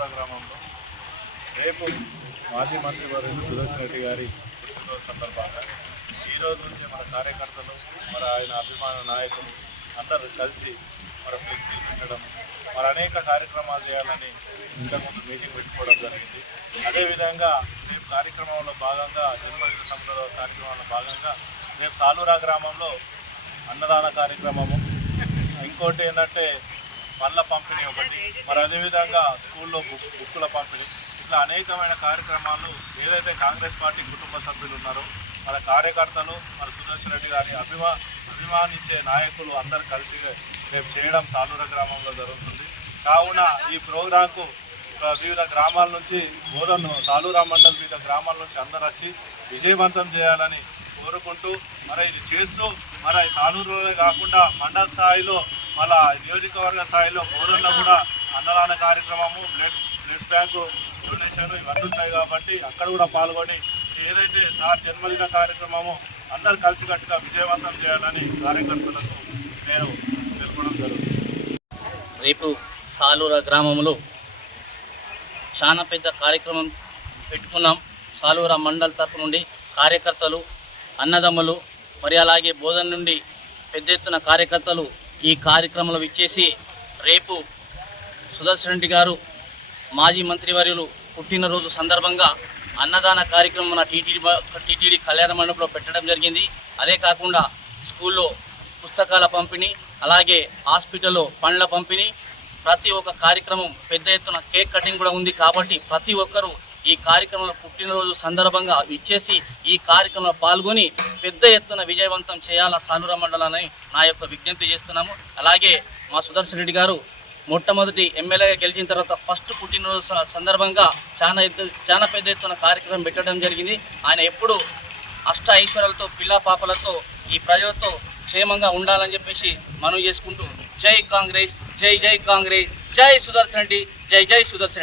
సాలూరా గ్రామంలో రేపు మాజీ మంత్రి వర్యులు సుదర్శన్ రెడ్డి గారి పుట్టినరోజు సందర్భంగా ఈరోజు నుంచి మన కార్యకర్తలు మరి ఆయన అభిమాన నాయకులు అందరూ కలిసి మరి ఫ్లెక్సీ పెట్టడం మరి అనేక కార్యక్రమాలు చేయాలని ఇంతకుముందు మీటింగ్ పెట్టుకోవడం జరిగింది. అదేవిధంగా రేపు కార్యక్రమంలో భాగంగా జన్మదిన సంబర కార్యక్రమంలో భాగంగా రేపు సాలూరా గ్రామంలో అన్నదాన కార్యక్రమము. ఇంకోటి ఏంటంటే పళ్ళ పంపిణీ ఒకటి మరి అదేవిధంగా స్కూల్లో బుక్ బుక్కుల పంపిణీ. ఇట్లా అనేకమైన కార్యక్రమాలు ఏదైతే కాంగ్రెస్ పార్టీ కుటుంబ సభ్యులు ఉన్నారో మన కార్యకర్తలు మన సుదర్శన్ రెడ్డి గారి అభిమా అభిమానించే నాయకులు అందరు కలిసి రేపు చేయడం సాలూర గ్రామంలో జరుగుతుంది. కావున ఈ ప్రోగ్రాంకు వివిధ గ్రామాల నుంచి బోధను సాలూరా మండల్ వివిధ గ్రామాల నుంచి అందరు వచ్చి విజయవంతం చేయాలని కోరుకుంటూ మరి ఇది చేస్తూ మరి సాలూరులోనే కాకుండా మండల స్థాయిలో మళ్ళా నియోజకవర్గ స్థాయిలో బోధనలో కూడా అన్నదాన కార్యక్రమము బ్లడ్ బ్లడ్ బ్యాంకు డొనేషన్ ఇవన్నీ ఉంటాయి కాబట్టి అక్కడ కూడా పాల్గొని ఏదైతే సార్ జన్మదిన కార్యక్రమము అందరు కలిసికట్టుగా విజయవంతం చేయాలని కార్యకర్తలకు నేను తెలపడం జరుగుతుంది. రేపు సాలూర గ్రామంలో చాలా పెద్ద కార్యక్రమం పెట్టుకున్నాం. సాలూర మండల్ తరఫు నుండి కార్యకర్తలు అన్నదమ్ములు మరి అలాగే బోధన నుండి పెద్ద ఎత్తున కార్యకర్తలు ఈ కార్యక్రమంలో విచ్చేసి రేపు సుదర్శన్ రెడ్డి గారు మాజీ మంత్రివర్యులు పుట్టినరోజు సందర్భంగా అన్నదాన కార్యక్రమం మన టీటీడీ టీటీడీ కళ్యాణ మండపంలో పెట్టడం జరిగింది. అదే కాకుండా స్కూల్లో పుస్తకాల పంపిణీ అలాగే హాస్పిటల్లో పండ్ల పంపిణీ ప్రతి ఒక్క కార్యక్రమం పెద్ద ఎత్తున కేక్ కటింగ్ కూడా ఉంది కాబట్టి ప్రతి ఒక్కరూ ఈ కార్యక్రమంలో పుట్టినరోజు సందర్భంగా ఇచ్చేసి ఈ కార్యక్రమంలో పాల్గొని పెద్ద ఎత్తున విజయవంతం చేయాల సాలూర మండలాన్ని నా యొక్క విజ్ఞప్తి చేస్తున్నాము. అలాగే మా సుదర్శన్ రెడ్డి గారు మొట్టమొదటి ఎమ్మెల్యేగా గెలిచిన తర్వాత ఫస్ట్ పుట్టినరోజు సందర్భంగా చాలా ఎత్తు చాలా పెద్ద ఎత్తున కార్యక్రమం పెట్టడం జరిగింది. ఆయన ఎప్పుడు అష్ట ఐశ్వర్యాలతో పిల్ల పాపలతో ఈ ప్రజలతో క్షేమంగా ఉండాలని చెప్పేసి మనం చేసుకుంటూ జై కాంగ్రెస్ జై జై కాంగ్రెస్ జై సుదర్శన్ రెడ్డి జై జై సుదర్శన్